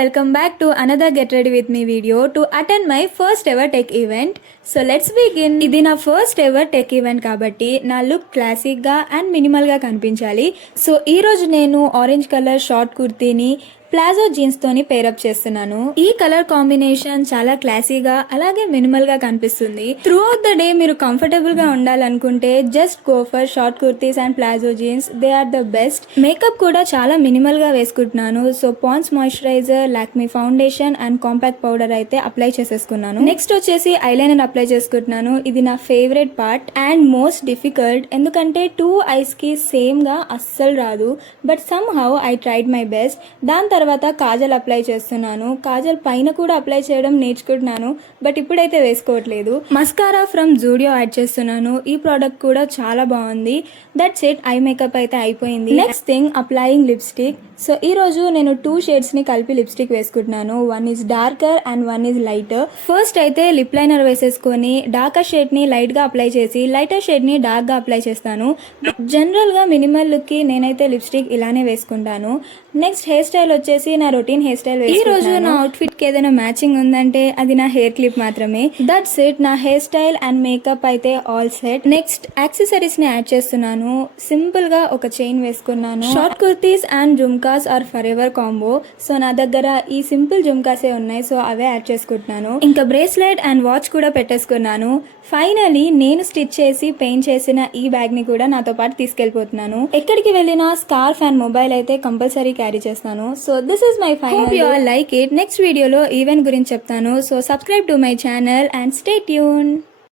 welcome back to another Get Ready With Me video to attend my first ever tech event. So let's begin. ఇది నా first ever tech event కాబట్టి నా look క్లాసిక్గా and మినిమల్గా కనిపించాలి. So ఈరోజు నేను orange colour short కుర్తీని palazzo జీన్స్తోని pair up చేస్తున్నాను. ఈ కలర్ కాంబినేషన్ చాలా క్లాసీగా అలాగే మినిమల్గా కనిపిస్తుంది. త్రూ అవుట్ ద డే మీరు కంఫర్టబుల్గా ఉండాలనుకుంటే just go for short kurtis and palazzo jeans. They are the best. Makeup కూడా చాలా మినిమల్గా వేసుకుంటున్నాను. So Pond's moisturiser, Lakme foundation and compact powder అయితే అప్లై చేసేసుకున్నాను. నెక్స్ట్ వచ్చేసి ఐలైనర్ అప్లై చేసుకుంటున్నాను. ఇది నా favourite part and most difficult, ఎందుకంటే 2 ఐస్కి సేమ్గా అస్సలు రాదు. But somehow I tried my best. దాని తర్వాత కాజల్ అప్లై చేస్తున్నాను. కాజల్ పైన కూడా అప్లై చేయడం నేర్చుకుంటున్నాను, బట్ ఇప్పుడైతే వేసుకోవట్లేదు. మస్కారా ఫ్రమ్ జూడియో యాడ్ చేస్తున్నాను. ఈ ప్రోడక్ట్ కూడా చాలా బాగుంది. దట్స్ ఇట్, ఐ మేకప్ అయితే అయిపోయింది. Next thing applying lipstick. So ఈ రోజు నేను 2 షేడ్స్ని కలిపి లిప్స్టిక్ వేసుకుంటున్నాను. One is darker and one is lighter. First అయితే లిప్ లైనర్ వేసేసుకొని డార్కర్ షేడ్ని లైట్గా అప్లై చేసి లైటర్ షేడ్ని డార్క్గా అప్లై చేస్తాను. జనరల్గా మినిమల్ లుక్కి నేనైతే లిప్స్టిక్ ఇలానే వేసుకుంటాను. నెక్స్ట్ హెయిర్ స్టైల్ వచ్చేసి నా రొటీన్ హెయిర్ స్టైల్. ఈ రోజు నా అవుట్ఫిట్కి ఏదైనా మ్యాచింగ్ ఉందంటే అది నా హెయిర్ క్లిప్ మాత్రమే. దట్స్ ఇట్, నా హెయిర్ స్టైల్ అండ్ మేకప్ అయితే ఆల్ సెట్. నెక్స్ట్ యాక్సెసరీస్ని యాడ్ చేస్తున్నాను. సింపుల్గా ఒక చైన్ వేసుకున్నాను. Short kurtis and jhumkas are forever combo. So నా దగ్గర ఈ సింపుల్ జుమ్కాసే ఉన్నాయి, సో అవే యాడ్ చేసుకుంటున్నాను. ఇంకా బ్రేస్లెట్ అండ్ వాచ్ కూడా పెట్టేసుకున్నాను. ఫైనలీ నేను స్టిచ్ చేసి పెయింట్ చేసిన ఈ బ్యాగ్ని కూడా నాతో పాటు తీసుకెళ్ళిపోతున్నాను. ఎక్కడికి వెళ్ళినా స్కార్ఫ్ అండ్ మొబైల్ అయితే కంపల్సరీ క్యారీ చేస్తాను. So this is my final. Hope you all like it. Next వీడియోలో ఈవెంట్ గురించి చెప్తాను. So subscribe to my channel and stay tune.